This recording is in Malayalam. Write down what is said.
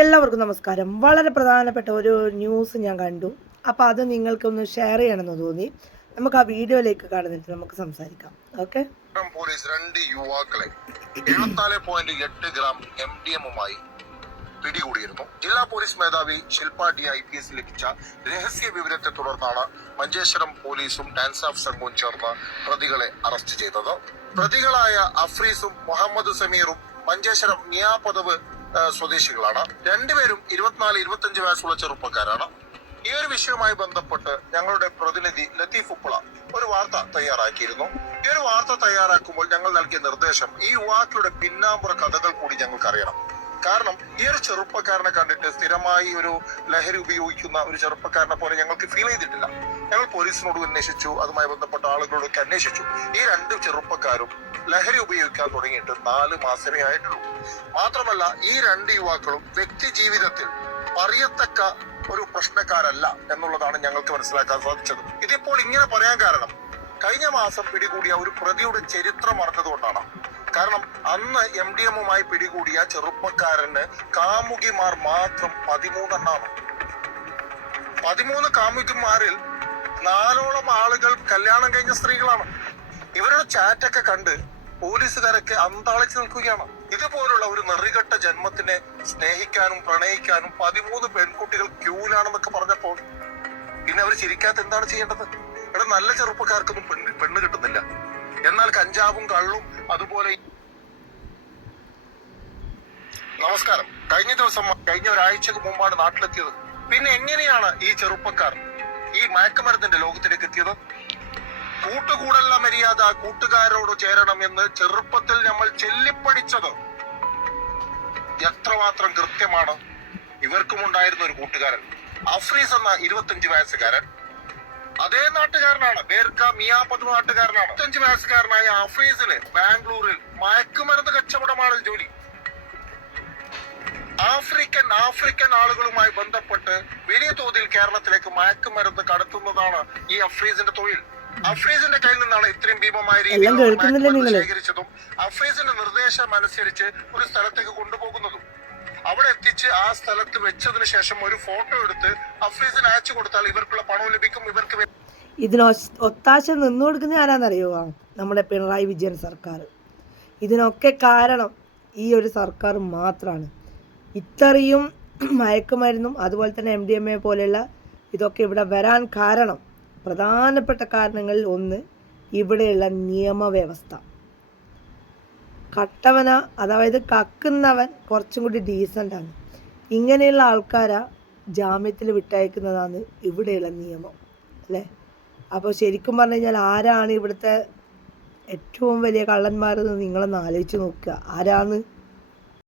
എല്ലാവർക്കും നമസ്കാരം. വളരെ പ്രധാനപ്പെട്ട ഒരു ന്യൂസ് ഞാൻ കണ്ടു. അപ്പോൾ അത് നിങ്ങൾക്കൊന്ന് ഷെയർ ചെയ്യണമെന്ന് തോന്നി. നമുക്ക് ആ വീഡിയോയിലേക്ക് കടന്നിട്ട് നമുക്ക് സംസാരിക്കാം. ഓക്കെ പോലീസ് രണ്ട് യുവാക്കളെ എഴുപത്തിനാല് പോയിന്റ് എട്ട് ഗ്രാം എം ഡി എമ്മുമായി പിടികൂടിയിരുന്നു. ജില്ലാ പോലീസ് മേധാവി Shilpa D I P S ലഭിച്ച രഹസ്യ വിവരത്തെ തുടർന്നാണ് മഞ്ചേശ്വരം പോലീസും ഡാൻസ് ഓഫ് സംഘവും ചേർന്ന് പ്രതികളെ അറസ്റ്റ് ചെയ്തത്. പ്രതികളായ അഫ്രീസും മുഹമ്മദ് സമീറും മഞ്ചേശ്വരം നിയാപദവ് സ്വദേശികളാണ്. രണ്ടുപേരും ഇരുപത്തിനാല് ഇരുപത്തഞ്ച് വയസ്സുള്ള ചെറുപ്പക്കാരാണ്. ഈ ഒരു വിഷയവുമായി ബന്ധപ്പെട്ട് ഞങ്ങളുടെ പ്രതിനിധി ലത്തീഫ് ഉപ്പള ഒരു വാർത്ത തയ്യാറാക്കിയിരുന്നു. ഈ ഒരു വാർത്ത തയ്യാറാക്കുമ്പോൾ ഞങ്ങൾ നൽകിയ നിർദ്ദേശം ഈ യുവാക്കളുടെ പിന്നാമ്പുറ കഥകൾ കൂടി ഞങ്ങൾക്ക് അറിയണം കാരണം ഈ ഒരു ചെറുപ്പക്കാരനെ കണ്ടിട്ട് സ്ഥിരമായി ഒരു ലഹരി ഉപയോഗിക്കുന്ന ഒരു ചെറുപ്പക്കാരനെ പോലെ ഞങ്ങൾക്ക് ഫീൽ ചെയ്തിട്ടില്ല. ഞങ്ങൾ പോലീസിനോട് അന്വേഷിച്ചു അതുമായി ബന്ധപ്പെട്ട ആളുകളോടൊക്കെ അന്വേഷിച്ചു. ഈ രണ്ട് ചെറുപ്പക്കാരും ലഹരി ഉപയോഗിക്കാൻ തുടങ്ങിയിട്ട് നാല് മാസമേ ആയിട്ടുള്ളൂ. മാത്രമല്ല ഈ രണ്ട് യുവാക്കളും വ്യക്തി ജീവിതത്തിൽ പറയത്തക്ക ഒരു പ്രശ്നക്കാരല്ല എന്നുള്ളതാണ് ഞങ്ങൾക്ക് മനസ്സിലാക്കാൻ സാധിച്ചത്. ഇതിപ്പോൾ ഇങ്ങനെ പറയാൻ കാരണം കഴിഞ്ഞ മാസം പിടികൂടിയ ഒരു പ്രതിയുടെ ചരിത്രം അറിഞ്ഞതുകൊണ്ടാണ്. കാരണം അന്ന് എം ഡി എമ്മുമായി പിടികൂടിയ ചെറുപ്പക്കാരന് കാമുകിമാർ മാത്രം പതിമൂന്നെണ്ണാണ്. പതിമൂന്ന് കാമുകിമാരിൽ നാലോളം ആളുകൾ കല്യാണം കഴിഞ്ഞ സ്ത്രീകളാണ്. ഇവരുടെ ചാറ്റൊക്കെ കണ്ട് പോലീസുകാരൊക്കെ അന്താളിച്ച് നിൽക്കുകയാണ്. ഇതുപോലുള്ള ഒരു നെറികെട്ട ജന്മത്തിനെ സ്നേഹിക്കാനും പ്രണയിക്കാനും പതിമൂന്ന് പെൺകുട്ടികൾ ക്യൂലാണെന്നൊക്കെ പറഞ്ഞപ്പോൾ പിന്നെ അവർ ചിരിക്കാത്ത എന്താണ് ചെയ്യേണ്ടത്? ഇവിടെ നല്ല ചെറുപ്പക്കാർക്കൊന്നും പെണ്ണ് പെണ്ണ് കിട്ടുന്നില്ല. എന്നാൽ കഞ്ചാവും കള്ളും അതുപോലെ നമസ്കാരം. കഴിഞ്ഞ ദിവസം കഴിഞ്ഞ ഒരാഴ്ചക്ക് മുമ്പാണ് നാട്ടിലെത്തിയത്. പിന്നെ എങ്ങനെയാണ് ഈ ചെറുപ്പക്കാർ ഈ മയക്കുമരുന്നിന്റെ ലോകത്തിലേക്ക് എത്തിയത്? കൂട്ടുകൂടല്ല മര്യാദ കൂട്ടുകാരോട് ചേരണം എന്ന് ചെറുപ്പത്തിൽ നമ്മൾ ചെല്ലിപ്പടിച്ചത് എത്രമാത്രം കൃത്യമാണ്? ഇവർക്കും ഉണ്ടായിരുന്ന ഒരു കൂട്ടുകാരൻ. അഫ്രീസ് എന്ന ഇരുപത്തഞ്ച് വയസ്സുകാരൻ. അതേ നാട്ടുകാരനാണ്. ബേർക്ക മിയാപത് നാട്ടുകാരനാണ്. ഇരുപത്തഞ്ച് വയസ്സുകാരനായ അഫ്രീസിന് ബാംഗ്ലൂരിൽ മയക്കുമരുന്ന് കച്ചവടമാണ് ജോലി. ആഫ്രിക്കൻ ആഫ്രിക്കൻ ആളുകളുമായി ബന്ധപ്പെട്ട് വലിയ തോതിൽ കേരളത്തിലേക്ക് മയക്കുമരുന്ന് കടത്തുന്നതാണ് ഈ അഫ്രീസിന്റെ തൊഴിൽ. അഫ്രീസിന്റെ കയ്യിൽ നിന്നാണ് ഇത്രയും ഭീമമായ രീതിയിൽ? ശേഖരിച്ചതും അഫീസിന്റെ നിർദ്ദേശം അനുസരിച്ച് ഒരു സ്ഥലത്തേക്ക് കൊണ്ടുപോകുന്നതും. അവിടെ എത്തിച്ച് ആ സ്ഥലത്ത് വെച്ചതിന് ശേഷം ഒരു ഫോട്ടോ എടുത്ത് അഫീസിന് അയച്ചു കൊടുത്താൽ ഇവർക്കുള്ള പണവും ലഭിക്കും ഇവർക്ക് ഇതിന് ഒത്താശ നിന്നു കൊടുക്കുന്ന ആരാന്നറിയോ? നമ്മുടെ പിണറായി വിജയൻ സർക്കാർ. ഇതിനൊക്കെ കാരണം ഈ ഒരു സർക്കാർ മാത്രമാണ് ഇത്രയും മയക്കുമരുന്നും അതുപോലെ തന്നെ എം ഡി എം എ പോലെയുള്ള ഇതൊക്കെ ഇവിടെ വരാൻ കാരണം പ്രധാനപ്പെട്ട കാരണങ്ങളിൽ ഒന്ന് ഇവിടെയുള്ള നിയമവ്യവസ്ഥ. കട്ടവന അതായത് കക്കുന്നവൻ കുറച്ചും കൂടി ഡീസന്റ് ആണ്. ഇങ്ങനെയുള്ള ആൾക്കാരാ ജാമ്യത്തിൽ വിട്ടയക്കുന്നതാണ് ഇവിടെയുള്ള നിയമം അല്ലേ? അപ്പോൾ ശരിക്കും പറഞ്ഞു കഴിഞ്ഞാൽ ആരാണ് ഇവിടുത്തെ ഏറ്റവും വലിയ കള്ളന്മാരെന്ന് നിങ്ങളൊന്ന് ആലോചിച്ച് നോക്കുക. ആരാന്ന്